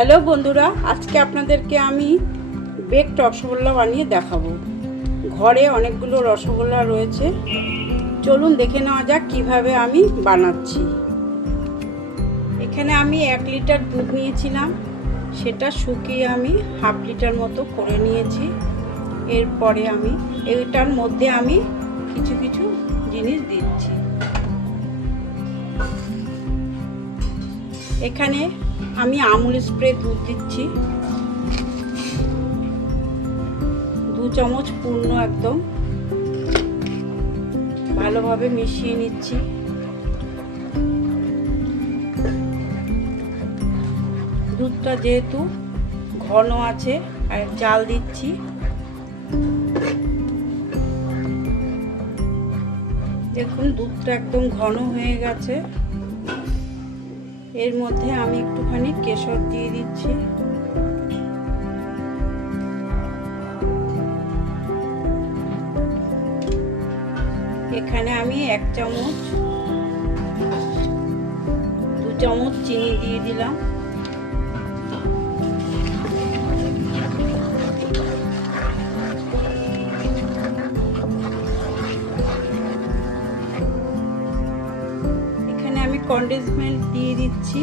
Hello বন্ধুরা, আজকে আপনাদেরকে আমি বেকড রসগোল্লা বানিয়ে দেখাবো। ঘরে অনেকগুলো রসগোল্লা রয়েছে। চলুন দেখে নেওয়া যাক কীভাবে আমি বানাচ্ছি। এখানে আমি এক লিটার দুধ নিয়েছিলাম, সেটা শুকিয়ে আমি হাফ লিটার মতো করে নিয়েছি। এরপরে আমি এইটার মধ্যে আমি কিছু কিছু জিনিস দিচ্ছি। এখানে আমি আমুল স্প্রে দুধ দিচ্ছি। দু চামচ পূর্ণ একদম। ভালোভাবে মিশিয়ে নিচ্ছি। দুধটা যেহেতু ঘন আছে, আর চাল দিচ্ছি। দেখুন, দুধটা একদম ঘন হয়ে গেছে। এর মধ্যে আমি একটুখানি কেশর দিয়ে দিচ্ছি। এখানে আমি এক চামচ, দু চামচ চিনি দিয়ে দিলাম। এখানে কন্ডেন্স মিল্ক দিয়ে দিচ্ছি।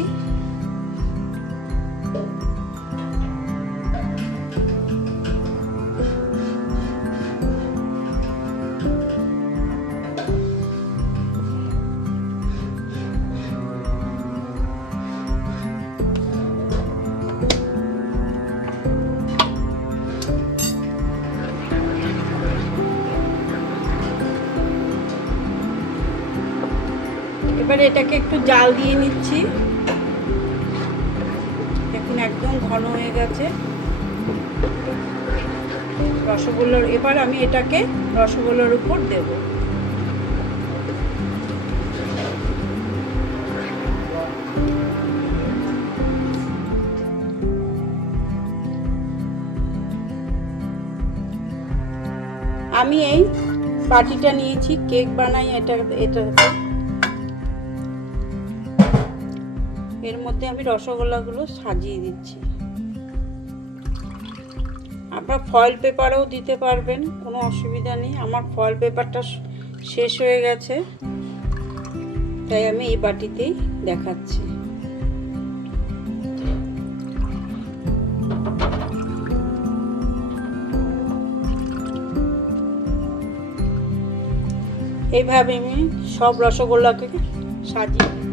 এবার এটাকে একটু জাল দিয়ে নিচ্ছি। দেখুন, একদম ঘন হয়ে গেছে। রসগোল্লার, এবার আমি এটাকে রসগোল্লার উপর দেব। আমি এই বাটিটা নিয়েছি, কেক বানাই, এটা এটাতে এর মধ্যে আমি রসগোল্লাগুলো সাজিয়ে দিচ্ছি। আপনার ফয়েল পেপারেও দিতে পারবেন, কোনো অসুবিধা নেই। আমার ফয়েল পেপারটা শেষ হয়ে গেছে, তাই আমি এই বাটিতেই দেখাচ্ছি। এইভাবে আমি সব রসগোল্লাকে সাজিয়ে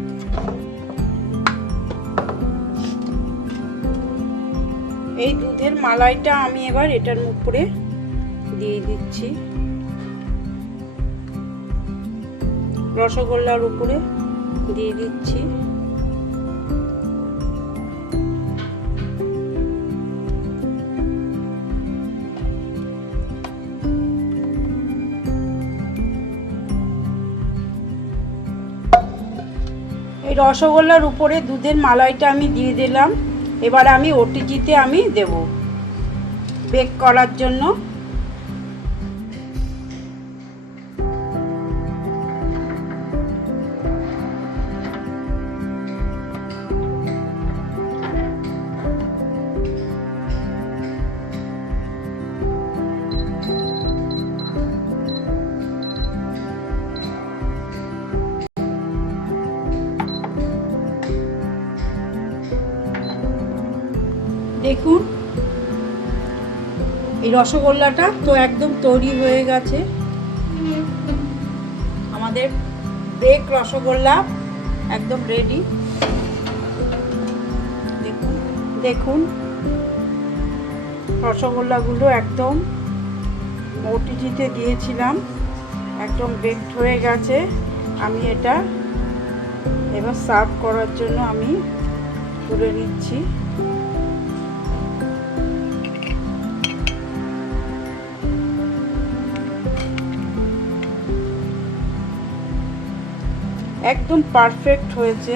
এই দুধের মালাইটা আমি এবার এটার উপরে দিয়ে দিচ্ছি। রসগোল্লার উপরে দিয়ে দিচ্ছি। এই রসগোল্লার উপরে দুধের মালাইটা আমি দিয়ে দিলাম। এবার আমি ওটিজিতে আমি দেব। বেক করার জন্য দেখুন। এই রসগোল্লাটা তো একদম তৈরি হয়ে গেছে। আমাদের বেক রসগোল্লা একদম রেডি দেখুন দেখুন। রসগোল্লাগুলো একদম ওটিজিতে দিয়েছিলাম। একদম বেকড হয়ে গেছে। আমি এটা এবার সার্ভ করার জন্য আমি তুলে নিচ্ছি। একদম পারফেক্ট হয়েছে।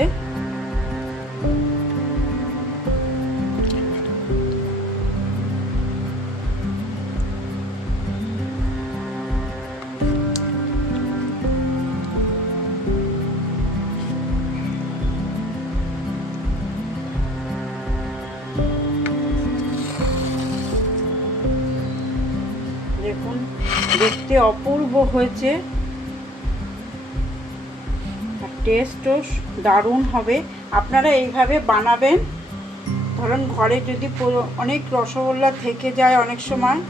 দেখুন দেখতে অপূর্ব হয়েছে। টেস্টও দারুণ হবে। আপনারা এইভাবে বানাবেন। ধরুন ঘরে যদি অনেক রসগোল্লা থেকে যায় অনেক সময়,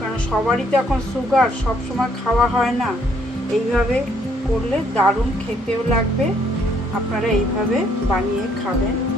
কারণ সবারই তো এখন সুগার, সব সময় খাওয়া হয় না। এইভাবে করলে দারুণ খেতেও লাগবে। আপনারা এইভাবে বানিয়ে খাবেন।